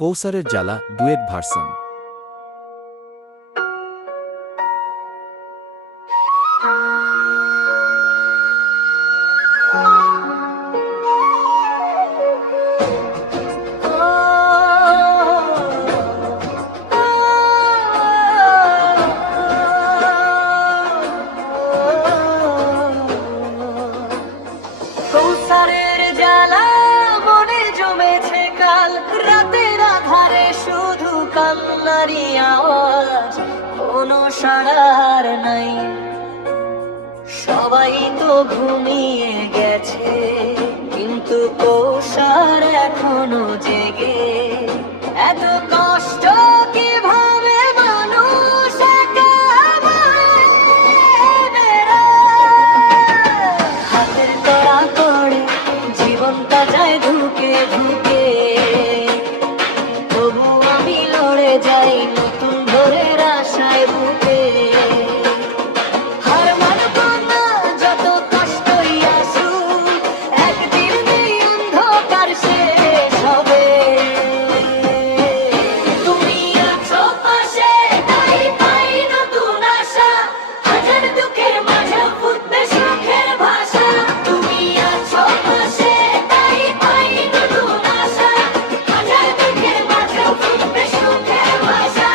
কৌসারের জ্বালা duet version. কৌসারের জ্বালা মনে জমেছে কাল, রাতের আধারে শুধু কান্নারি আওয়াজ, কোনো সাড়ার নাই। সবাই তো ঘুমিয়ে গেছে, কিন্তু কৌসার এখনো জেগে। এত কষ্ট কিভাবে মানুষ একা বেড়ায়? হাতের কড়া করে জীবনটা যায় ধুকে ধুকে, তবু আমি লড়ে যাই নতুন ভোরের আশায় বুকে। হার মানব না যত কষ্টই আসুক, একদিন এই অন্ধকার শেষ হবে। তুমি আছো পাশে, তাই পাই নতুন আশা, হাজার দুঃখের মাঝে ফুটবে সুখের ভাষা। তুমি আছো পাশে, তাই পাই নতুন আশা, হাজার দুঃখের মাঝে ফুটবে সুখের ভাষা।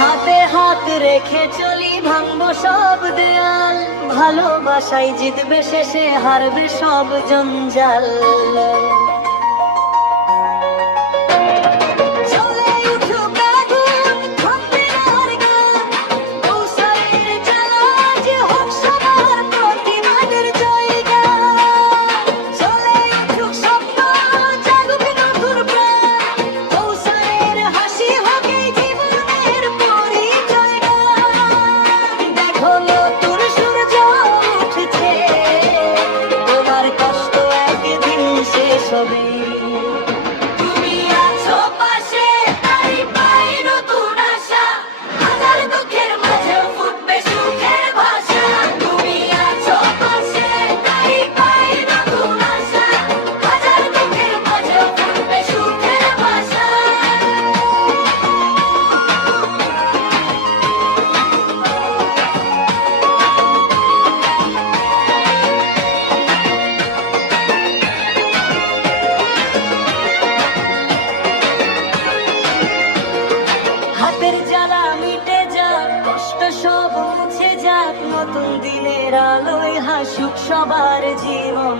হাতে হাত রেখে চলি, ভাঙবো সব দেয়াল, ভালোবাসাই জিতবে শেষে, হারবে সব জঞ্জাল। চলে উঠুক আগুন, থামবে না আর গান, কৌশলের জ্বালা যে হোক সবার প্রতিবাদের জায়গা। চলে উঠুক স্বপ্ন, জাগুক নতুন প্রাণ, কৌশলের হাসি হবে জীবনের পরিচয় গান। দেখো নতুন সূর্য উঠেছে, তোমার কষ্ট একদিন শেষ হবে। তুমি আছো পাশে, তাই পাই নতুন আশা, হাজার দুঃখের মাঝেও ফুটবে সুখের ভাষা। তুমি আছো পাশে, তাই পাই নতুন আশা, হাজার দুঃখের মাঝেও ফুটবে সুখের ভাষা। হাতের জ্বালা মিটে যাক, কষ্ট সব মুছে যাক, নতুন দিনের আলোয় হাসুক সবার জীবন।